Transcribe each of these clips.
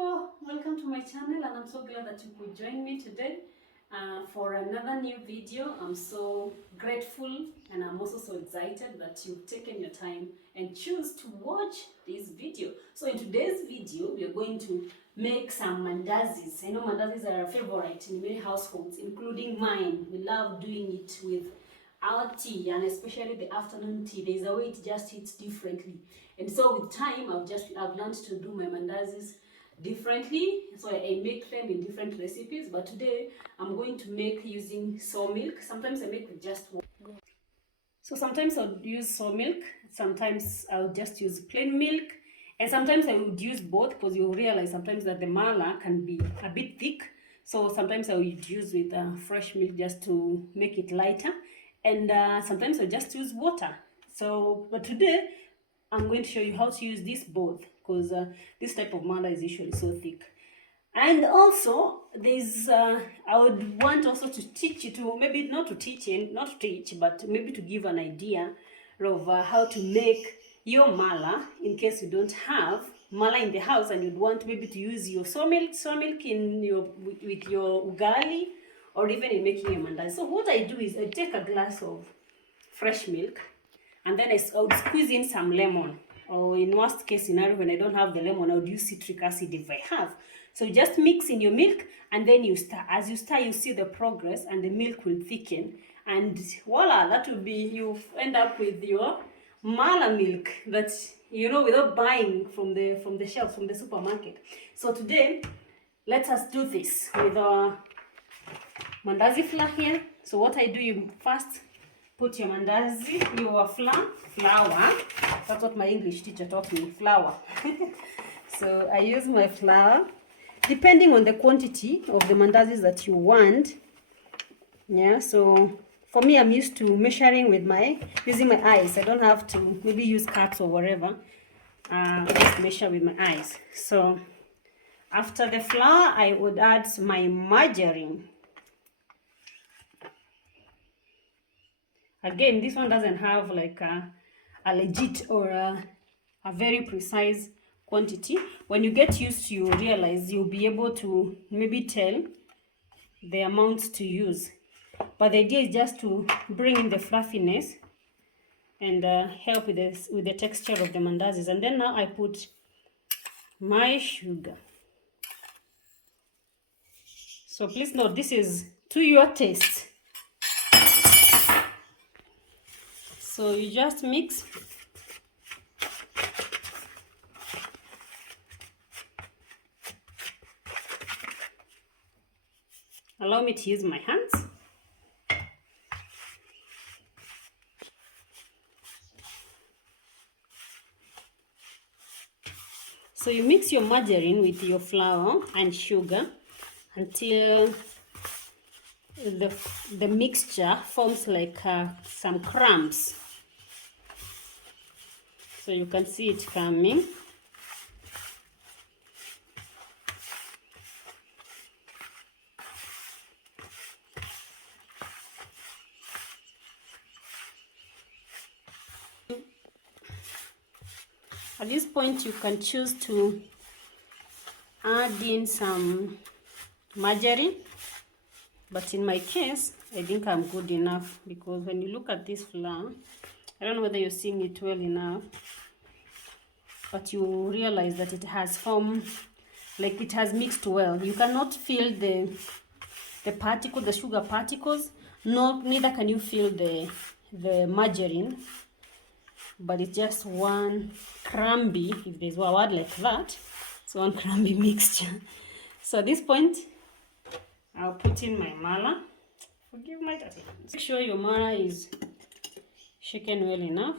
people, welcome to my channel, and I'm so glad that you could join me today for another new video. I'm so grateful and I'm also so excited that you've taken your time and choose to watch this video. So in today's video, we are going to make some mandazis. I know mandazis are a favorite in many households, including mine. We love doing it with our tea, and especially the afternoon tea. There's a way it just hits differently. And so with time, I've learned to do my mandazis differently, so I make them in different recipes. But today I'm going to make using soy milk. Sometimes I make with just one. So sometimes I'll use soy milk, sometimes I'll just use plain milk, and sometimes I would use both, because you'll realize sometimes that the mala can be a bit thick. So sometimes I would use with fresh milk just to make it lighter, and sometimes I'll just use water. So but today I'm going to show you how to use this both, because this type of mala is usually so thick. And also there's I would want also to teach you to, maybe not to teach, but maybe to give an idea of how to make your mala in case you don't have mala in the house and you'd want maybe to use your soy milk in your with your ugali, or even in making a mandazi. So what I do is I take a glass of fresh milk, and then I would squeeze in some lemon, or in worst case scenario, when I don't have the lemon, I would use citric acid if I have. So you just mix in your milk, and then you stir. As you stir, you see the progress, and the milk will thicken, and voila, that will be, you end up with your mala milk that, you know, without buying from the shelves, from the supermarket. So today, let us do this with our mandazi flour here. So what I do, you first put your mandazi, your flour. That's what my English teacher taught me, flour. So I use my flour, depending on the quantity of the mandazis that you want. Yeah, so for me, I'm used to measuring with using my eyes. I don't have to maybe use cups or whatever. Just measure with my eyes. So after the flour, I would add my margarine. Again, this one doesn't have like a legit or a very precise quantity. When you get used to, you realize you'll be able to maybe tell the amounts to use. But the idea is just to bring in the fluffiness and help with the texture of the mandazis. And then now I put my sugar. So please note, this is to your taste. So you just mix. Allow me to use my hands. So you mix your margarine with your flour and sugar until the mixture forms like some crumbs. So you can see it coming. At this point, you can choose to add in some margarine, but in my case, I think I'm good enough, because when you look at this flour, I don't know whether you're seeing it well enough, but you realize that it has formed, like it has mixed well. You cannot feel the sugar particles, neither can you feel the margarine, but it's just one crumbly, if there's a word like that, it's one crumbly mixture. So at this point, I'll put in my mala. Forgive my dirty hands. Make sure your mala is shaken well enough.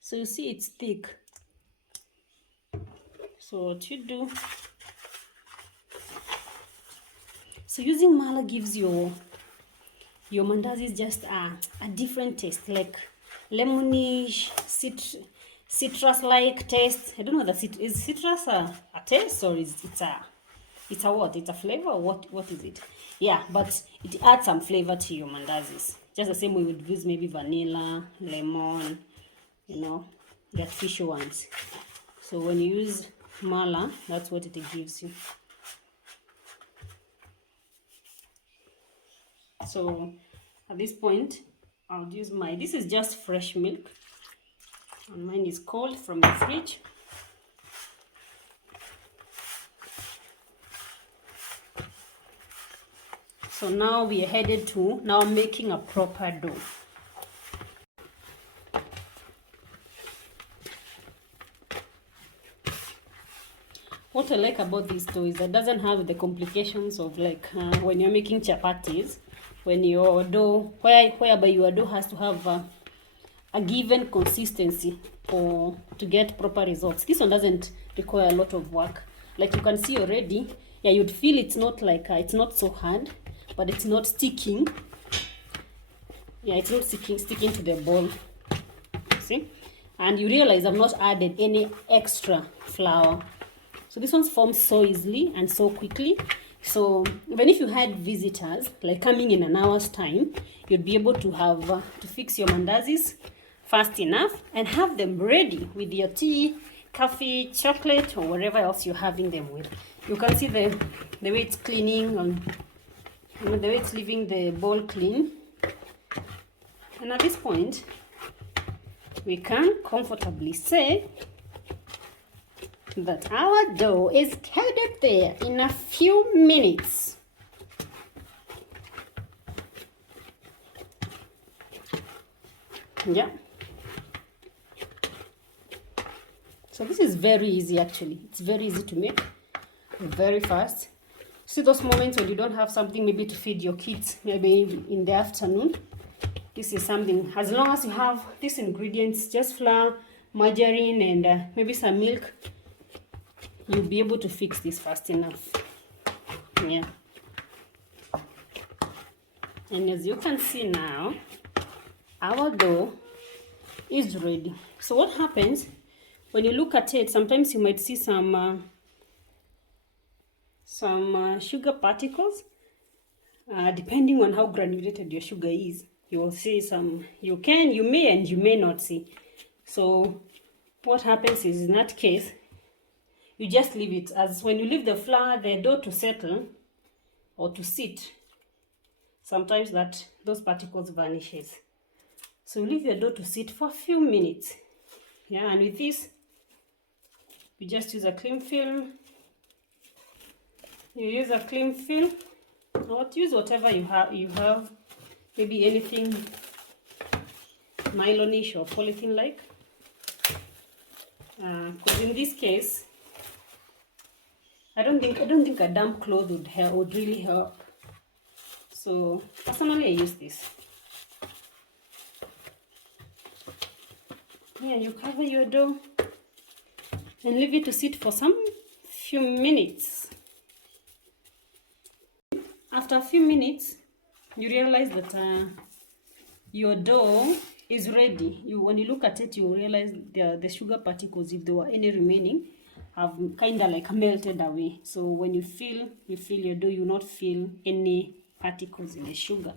So you see it's thick. So what you do, so using mala gives your mandazis just a different taste, like lemonish, citrus-like taste. I don't know whether is citrus a taste, or it's a what? It's a flavor, or what is it? Yeah, but it adds some flavor to your mandazis. Just the same way we would use maybe vanilla, lemon, you know, the artificial ones. So when you use mala, that's what it gives you. So at this point, I'll use this is just fresh milk, and mine is cold from the fridge. So now we are headed to making a proper dough. What I like about this dough is it doesn't have the complications of like when you're making chapatis, when your dough, whereby your dough has to have a given consistency to get proper results. This one doesn't require a lot of work. Like you can see already, yeah, you'd feel it's not like it's not so hard, but it's not sticking. Yeah, it's not sticking to the bowl. See, and you realize I've not added any extra flour. So this one forms so easily and so quickly. So even if you had visitors like coming in an hour's time, you'd be able to have to fix your mandazis fast enough and have them ready with your tea, coffee, chocolate, or whatever else you're having them with. You can see the way it's cleaning and the way it's leaving the bowl clean. And at this point, we can comfortably say that our dough is headed there in a few minutes. Yeah. So this is very easy actually. It's very easy to make, very fast. See those moments when you don't have something maybe to feed your kids, maybe in the afternoon. This is something, as long as you have these ingredients, just flour, margarine, and maybe some milk, you'll be able to fix this fast enough. Yeah. And as you can see now, our dough is ready. So what happens when you look at it, sometimes you might see some sugar particles. Depending on how granulated your sugar is, you will see some, you may and you may not see. So what happens is, in that case, you just leave it, as when you leave the flour, the dough to settle or to sit, sometimes those particles vanishes. So you leave your dough to sit for a few minutes. Yeah, and with this, you just use a cling film. You use a cling film, or use whatever you have, maybe anything nylonish or polythene like. Because in this case, I don't think a damp cloth would really help. So personally, I use this. Yeah, you cover your dough and leave it to sit for some few minutes. After a few minutes, you realize that your dough is ready. When you look at it, you realize the sugar particles, if there were any remaining, have kind of like melted away. So when you feel your dough, you not feel any particles in the sugar.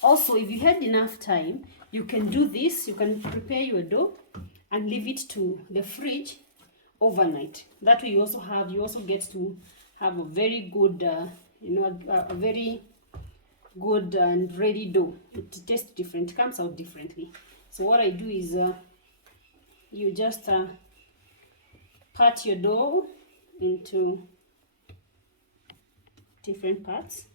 Also, if you had enough time, you can do this. You can prepare your dough and leave it to the fridge overnight. That way you also get to have a very good a very good and ready dough. It tastes different, it comes out differently. So what I do is you just part your dough into different parts.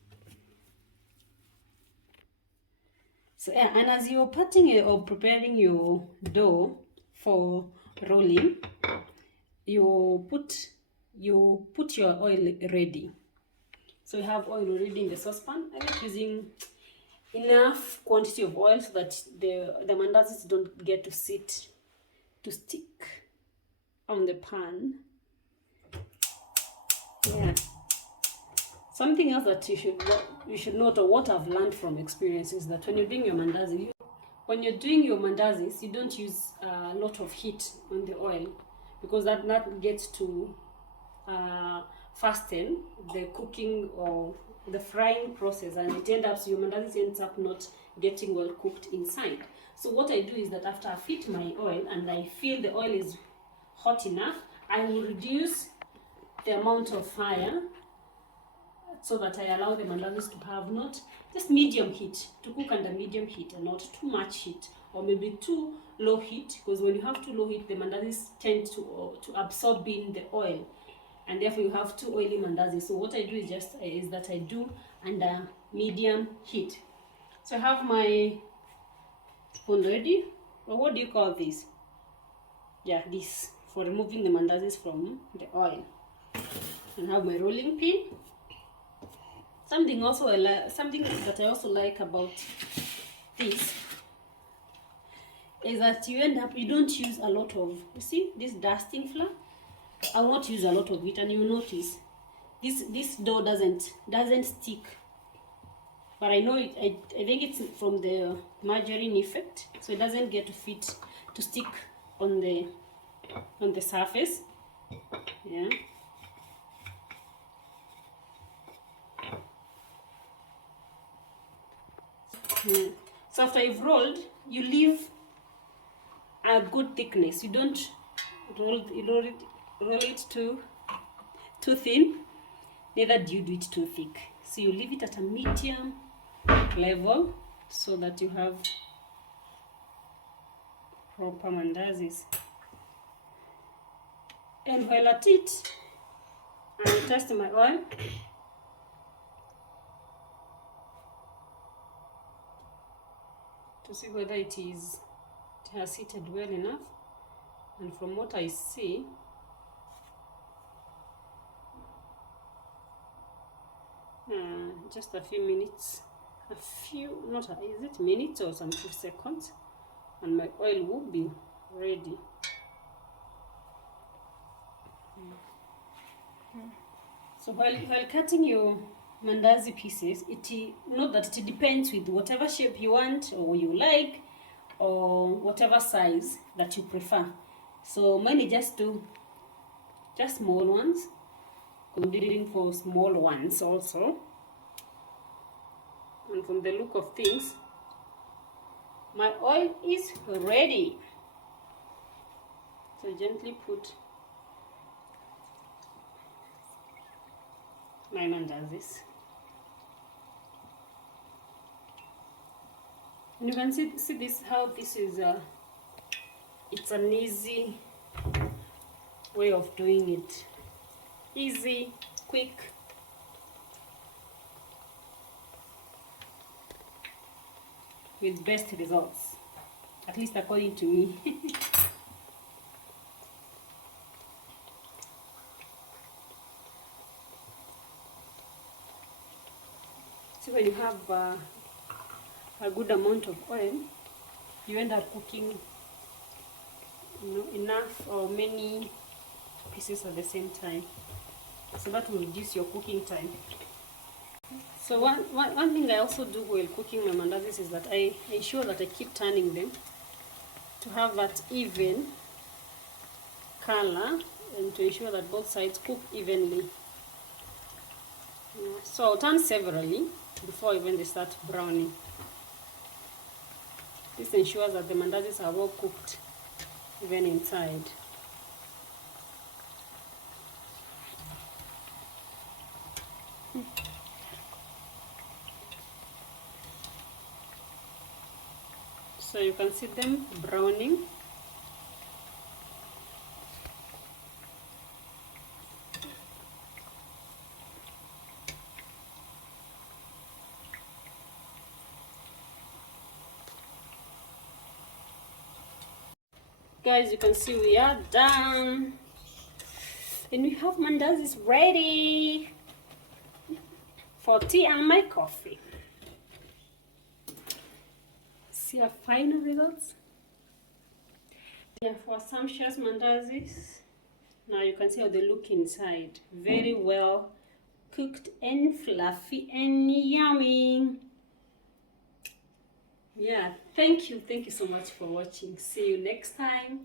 So yeah, and as you're parting or preparing your dough for rolling, you put your oil ready. So you have oil already in the saucepan. I like using enough quantity of oil so that the mandazis don't get to stick on the pan. Yeah. Something else that you should note, or what I've learned from experience, is that when you're doing your mandazis, you don't use a lot of heat on the oil, because that gets to fasten the cooking or the frying process, and your mandazis ends up not getting well cooked inside. So what I do is that after I heat my oil and I feel the oil is hot enough, I will reduce the amount of fire so that I allow the mandazis to have not just medium heat, to cook under medium heat and not too much heat, or maybe too low heat, because when you have too low heat, the mandazis tend to absorb in the oil, and therefore you have too oily mandazis. So what I do is that I do under medium heat. So I have my spoon ready, or what do you call this? Yeah, this, for removing the mandazis from the oil. And I have my rolling pin. Something that I also like about this is that you don't use a lot of, you see this dusting flour? I will not use a lot of it, and you will notice this dough doesn't stick. But I know it, I think it's from the margarine effect, so it doesn't get to stick on the surface. Yeah. So after you've rolled, you leave a good thickness. You don't roll it too thin, neither do you do it too thick. So you leave it at a medium level so that you have proper mandazis. And while at it, I'll test my oil. To see whether it has heated well enough, and from what I see, just a few minutes, is it minutes or some few seconds, and my oil will be ready. So while cutting your mandazi pieces, note that it depends with whatever shape you want or you like, or whatever size that you prefer. So mine is just small ones. I'm doing for small ones also. And from the look of things, my oil is ready. So gently put my mandazis. And you can see this, how this is it's an easy way of doing it. Easy, quick. With best results, at least according to me. So when you have a good amount of oil, you end up cooking enough or many pieces at the same time. So that will reduce your cooking time. So one thing I also do while cooking my mandazis is that I ensure that I keep turning them to have that even color and to ensure that both sides cook evenly. So I'll turn severally before even they start browning. This ensures that the mandazis are well cooked even inside. So you can see them browning. Guys, you can see we are done. And we have mandazis ready for tea and my coffee. See our final results. Yeah, for sumptuous mandazis. Now you can see how they look inside. Very well cooked and fluffy and yummy. Yeah, thank you so much for watching. See you next time.